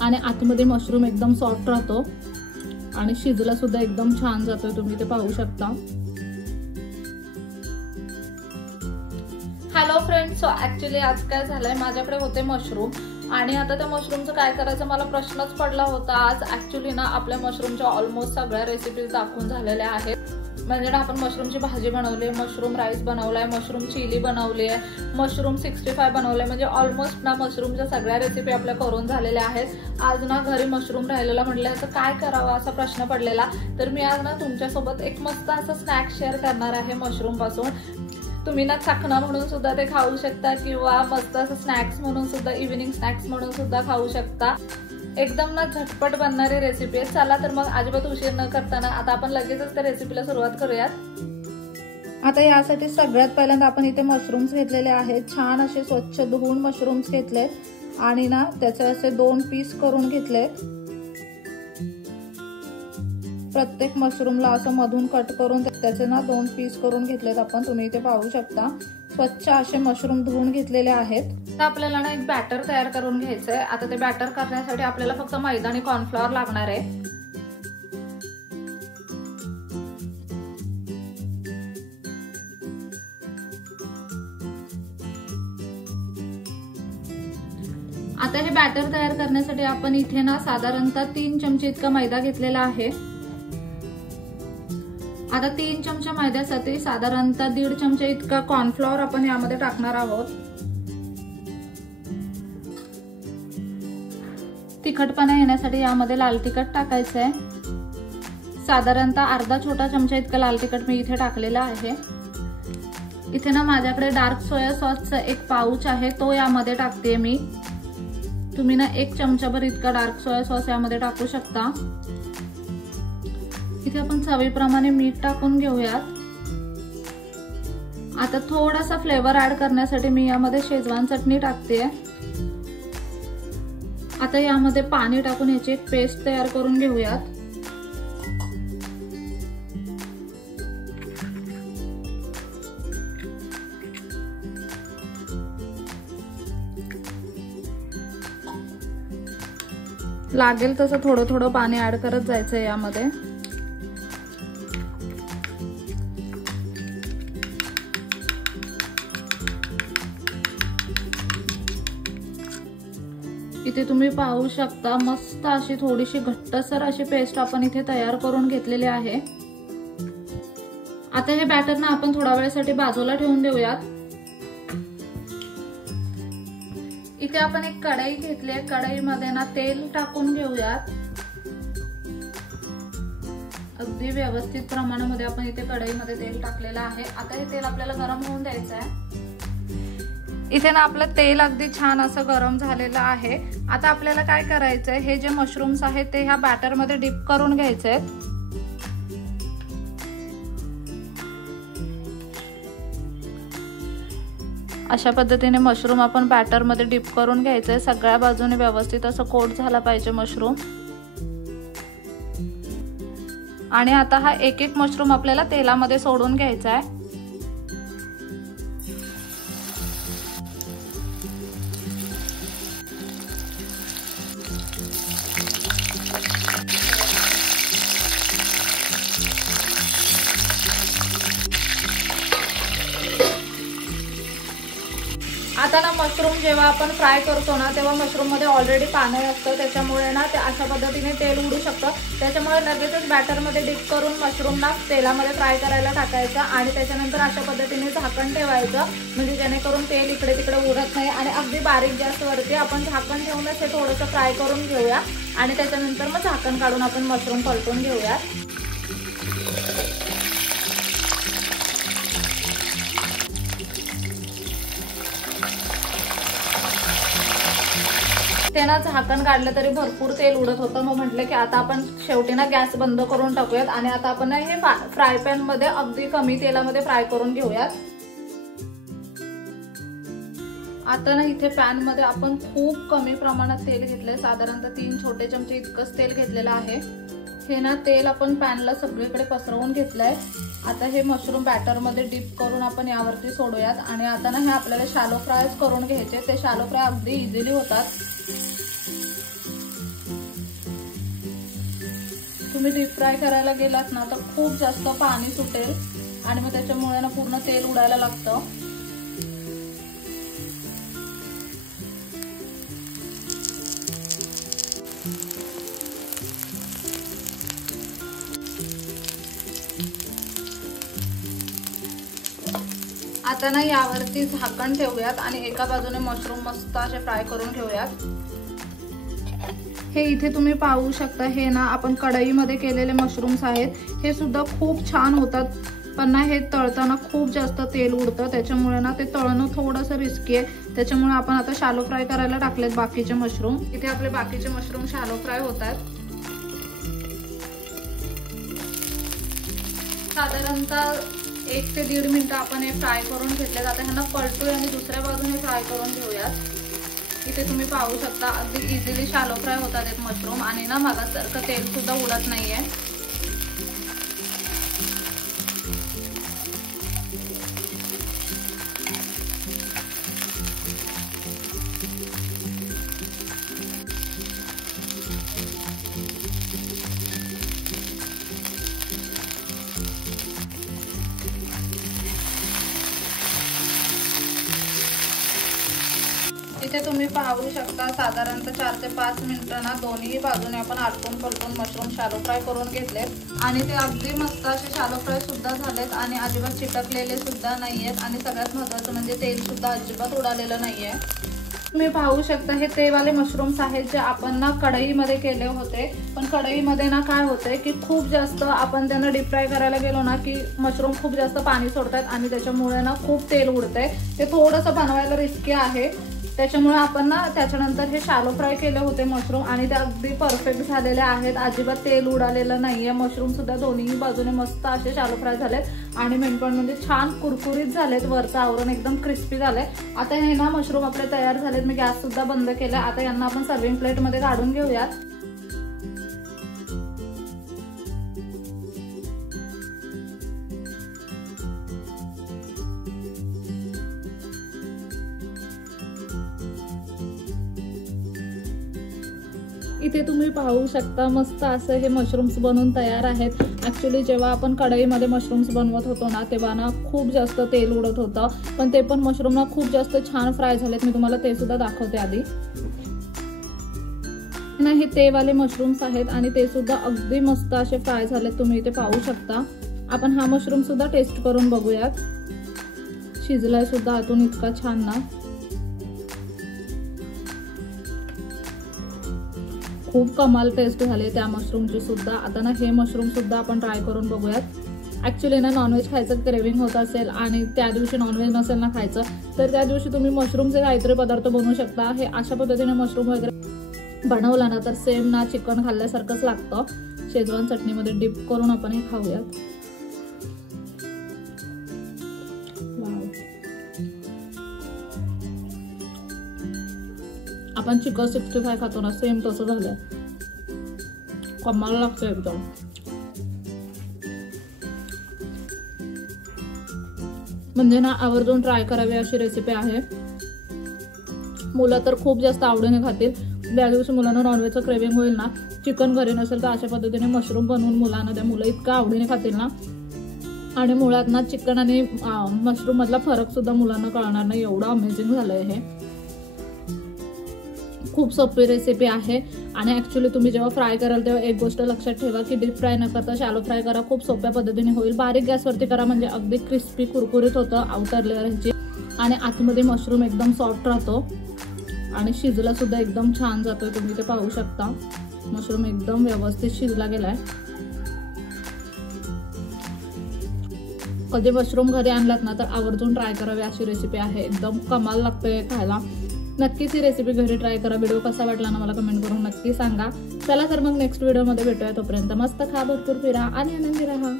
आणि आतमध्ये मशरूम एकदम सॉफ्ट राहतो आणि शिजला सुद्धा एकदम छान जातो, तुम्ही ते पाहू शकता। हॅलो फ्रेंड्स, सो ऍक्च्युली आज काय झालंय, माझ्याकडे होते मशरूम आणि आता त्या मशरूमचं काय करायचं मला प्रश्नच पडला होता आज। ऍक्च्युली ना आपल्या मशरूमच्या ऑलमोस्ट सगळ्या रेसिपीज दाखवून झालेल्या आहेत। म्हणजे ना आपण मशरूमची भाजी बनवली, मशरूम राईस बनवलाय, मशरूम चिली बनवली आहे, मशरूम 65 बनवलंय, म्हणजे ऑलमोस्ट ना मशरूमच्या सगळ्या रेसिपी आपल्या करून झालेल्या आहेत। आज ना घरी मशरूम राहिलेला म्हटलं तर काय करावं असा प्रश्न पडलेला, तर मी आज ना तुमच्यासोबत एक मस्त असं स्नॅक शेअर करणार आहे मशरूम पासून। तुम्ही ना चखना म्हणून सुद्धा ते खाऊ शकता किंवा मस्त असं स्नॅक्स म्हणून सुद्धा, इव्हिनिंग स्नॅक्स म्हणून सुद्धा खाऊ शकता। एकदम ना झटपट बनणारी रेसिपी आहे। चला तर मग अजिबात उशीर न करताना आता आपण लगेचच त्या रेसिपीला सुरुवात करूयात। आता यासाठी सगळ्यात पहिल्यांदा आपण इथे मशरूम्स घेतलेले आहेत, छान असे स्वच्छ धुवून मशरूम्स घेतलेत आणि ना त्याचे असे 2 पीस करून घेतलेत। प्रत्येक मशरूमला असं मधून कट करून त्याचे ना 2 पीस करून घेतलेत आपण, तुम्ही इथे पाहू शकता। स्वच्छ असे मशरूम धुवून घेतलेले आहेत। आता आपल्याला ना एक बॅटर तयार करून घ्यायचंय। आता ते बॅटर करण्यासाठी आपल्याला फक्त मैदा आणि कॉर्नफ्लॉवर लागणार आहे। आता हे बॅटर तयार करण्यासाठी आपण इथे ना साधारणतः 3 चमचे इतका मैदा घेतलेला आहे। आता 3 चमचे मैद्यासाठी साधारणतः 1.5 चमचे इतका कॉर्नफ्लॉवर आपण यामध्ये टाकणार आहोत। तिखटपणा येण्यासाठी यामध्ये लाल तिखट टाकायचं आहे। साधारणतः अर्धा छोटा चमचा इतका लाल तिखट मी इथे टाकलेला आहे। इथे ना माझ्याकडे डार्क सोया सॉसचा एक पाउच आहे, तो यामध्ये टाकते मी। तुम्ही ना 1 चमचाभर इतका डार्क सोया सॉस यामध्ये टाकू शकता। इथे आपण चवीप्रमाणे मीठ टाकून घेऊयात। आता थोडासा फ्लेवर ऍड करण्यासाठी मी यामध्ये शेजवान चटणी टाकते। आता यामध्ये पाणी टाकून याची एक पेस्ट तयार करून घेऊयात। लागेल तसं थोडं थोडं पाणी ऍड करत जायचं यामध्ये। इथे तुम्ही पाहू शकता मस्त अशी थोडीशी घट्टसर अशी पेस्ट आपण इथे तयार करून घेतलेली आहे। आता हे बॅटर ना आपण थोडा वेळासाठी बाजूला ठेवून देऊयात। इथे आपण एक कढई घेतली आहे, कढईमध्ये ना तेल टाकून घेऊयात। अगदी व्यवस्थित प्रमाणामध्ये आपण इथे कढईमध्ये तेल टाकलेलं आहे। आता हे तेल आपल्याला गरम होऊन द्यायचं आहे। इथे ना आपलं तेल अगदी छान असं गरम झालेलं आहे। आता आपल्याला काय करायचंय, हे जे मशरूम्स आहेत ते ह्या बॅटर मध्ये डिप करून घ्यायचे। अशा पद्धतीने मशरूम आपण बॅटर मध्ये डिप करून घ्यायचंय। सगळ्या बाजूने व्यवस्थित असं कोट झाला पाहिजे मशरूम। आणि आता हा एक एक मशरूम आपल्याला तेलामध्ये सोडून घ्यायचा आहे। आता ना मशरूम जेव्हा आपण फ्राय करतो ना तेव्हा मशरूम मध्ये ऑलरेडी पाणी असतं, त्याच्यामुळे ना ते अशा पद्धतीने तेल उडू शकतं। त्याच्यामुळे लगेचच बॅटर मध्ये डिप करून मशरूम ना तेलामध्ये फ्राय करायला टाकायचं आणि त्याच्यानंतर अशा पद्धतीने झाकण ठेवायचं, म्हणजे जेणेकरून तेल इकडे तिकडे उडत नाही। आणि अगदी बारीक गॅसवरती आपण झाकण ठेवूनच हे थोडंसं फ्राय करून घेऊया आणि त्याच्यानंतर मग झाकण काढून आपण मशरूम पलटून घेऊया। ते ना झाकण काढलं तरी भरपूर तेल उडत होतं, मग म्हटलं की आता आपण शेवटी ना गॅस बंद करून टाकूयात आणि आता आपण हे फ्राय पॅन मध्ये अगदी कमी तेलामध्ये फ्राय करून घेऊयात। आता ना इथे पॅन मध्ये आपण खूप कमी प्रमाणात तेल घेतलंय, साधारणतः 3 छोटे चमचे इतकंच तेल घेतलेलं आहे। हे ना तेल आपण पॅनला सगळीकडे पसरवून घेतलंय। आता हे मशरूम बॅटर मध्ये डिप करून आपण यावरती सोडूयात आणि आता ना हे आपल्याला शॅलो फ्रायच करून घ्यायचे। ते शॅलो फ्राय अगदी इझिली होतात। तुम्ही डीप फ्राय करायला गेलात ना तर खूप जास्त पाणी सुटेल आणि मग त्याच्यामुळे ना पूर्ण तेल उडायला लागतं. आता ना यावरती झाकण ठेवूयात आणि एका बाजूने मशरूम मस्त असे फ्राय करून घेऊयात. हे इथे तुम्ही पाहू शकता, हे ना आपण कढईमध्ये केलेले मशरूम्स आहेत. हे सुद्धा खूप छान होतात, पण ना हे तळताना खूप जास्त तेल उडतं, त्याच्यामुळे ना ते तळणं थोडंसं रिस्की आहे. त्याच्यामुळे आपण आता शॅलो फ्राय करायला टाकलेत बाकीचे मशरूम. इथे आपले बाकीचे मशरूम शॅलो फ्राय होतात. साधारणतः 1 ते 1.5 मिनिटं आपण हे फ्राय करून घेतले. आता ह्यांना पलटूया आणि दुसऱ्या बाजूने फ्राय करून घेऊयात. इथे तुम्ही पाहू शकता अगदी इझिली शॅलो फ्राय होतात हे मशरूम आणि ना मागासारखं तेल सुद्धा उडत नाहीये. इथे तुम्ही पाहू शकता साधारणतः 4 ते 5 मिनिटं ना दोन्ही बाजूने आपण आलटून पलटून मशरूम शॅलो फ्राय करून घेतलेत आणि ते अगदी मस्त असे शॅलो फ्राय सुद्धा झालेत आणि अजिबात चिटकलेले सुद्धा नाहीयेत आणि सगळ्यात महत्त्वाचं म्हणजे तेल सुद्धा अजिबात उडालेलं नाहीये. तुम्ही पाहू शकता हे ते वाले मशरूम्स आहेत जे आपण ना कढईमध्ये केले होते, पण कढईमध्ये ना काय होतंय की खूप जास्त आपण त्यांना डीप फ्राय करायला गेलो ना की मशरूम खूप जास्त पाणी सोडतात आणि त्याच्यामुळे ना खूप तेल उडतंय. ते थोडंसं बनवायला रिस्की आहे. त्याच्यामुळे आपण ना त्याच्यानंतर हे शॅलो फ्राय केले होते मशरूम आणि ते अगदी परफेक्ट झालेले आहेत. अजिबात तेल उडालेलं नाहीये. मशरूम सुद्धा दोन्ही बाजूने मस्त असे शॅलो फ्राय झालेत आणि मेन पॉइंट म्हणजे छान कुरकुरीत झालेत. वरचं आवरण एकदम क्रिस्पी झालंय. आता हे ना मशरूम आपले तयार झालेत. मी गॅस सुद्धा बंद केला. आता यांना आपण सर्विंग प्लेट मध्ये काढून घेऊयात. इथे तुम्ही पाहू शकता मस्त असं हे मशरूम्स बनवून तयार आहेत. ऍक्च्युली जेव्हा आपण कढईमध्ये मशरूम्स बनवत होतो ना तेव्हा ना खूप जास्त तेल उडत होतं, पण ते पण मशरूम ना खूप जास्त छान फ्राय झालेत. मी तुम्हाला ते सुद्धा दाखवते आधी. ना हे ते वाले मशरूम्स आहेत आणि ते सुद्धा अगदी मस्त असे फ्राय झालेत. तुम्ही इथे पाहू शकता. आपण हा मशरूम सुद्धा टेस्ट करून बघूयात. शिजलाय सुद्धा आतून इतका छान ना. खूप कमाल टेस्ट झाले त्या मशरूमची सुद्धा. आता ना हे मशरूम सुद्धा आपण ट्राय करून बघूयात. ऍक्च्युली ना नॉनव्हेज खायचं क्रेविंग होत असेल आणि त्या दिवशी नॉनव्हेज नसेल ना खायचं तर त्या दिवशी तुम्ही मशरूमचे काहीतरी पदार्थ बनवू शकता. हे अशा पद्धतीने मशरूम वगैरे बनवला ना तर सेम ना चिकन खाल्ल्यासारखंच लागतं. शेजवान चटणीमध्ये डिप करून आपण हे खाऊयात. आपण चिकन 65 खातो ना सेम तसं झालंय. कमाल लागतं एकदम. म्हणजे ना आवर्जून ट्राय करावी अशी रेसिपी आहे. मुलं तर खूप जास्त आवडीने खातील. त्या दिवशी मुलांना नॉनव्हेजचं क्रेविंग होईल ना, चिकन घरी नसेल तर अशा पद्धतीने मशरूम बनवून मुलांना त्या मुलं इतकं आवडीने खातील ना. आणि मुळात ना चिकन आणि मशरूम मधला फरक सुद्धा मुलांना कळणार नाही. एवढं अमेझिंग झालंय हे. खूप सोपी रेसिपी आहे आणि ऍक्च्युली तुम्ही जेव्हा फ्राय कराल तेव्हा एक गोष्ट लक्षात ठेवा की डीप फ्राय न करता शॅलो फ्राय करा. खूप सोप्या पद्धतीने होईल. बारीक गॅसवरती करा म्हणजे अगदी क्रिस्पी कुरकुरीत होतं आउटर लेअर ह्याची आणि आतमध्ये मशरूम एकदम सॉफ्ट राहतो आणि शिजला सुद्धा एकदम छान जातोय. तुम्ही ते पाहू शकता मशरूम एकदम व्यवस्थित शिजला गेलाय. कधी मशरूम घरी आणलात ना तर आवर्जून ट्राय करावी अशी रेसिपी आहे. एकदम कमाल लागतंय खायला. नक्कीच ही रेसिपी घरी ट्राय करा. व्हिडिओ कसा वाटला ना मला कमेंट करून नक्की सांगा. चला तर मग नेक्स्ट व्हिडिओमध्ये भेटूया. तोपर्यंत मस्त खा, भरपूर फिरा आणि आनंदी राहा.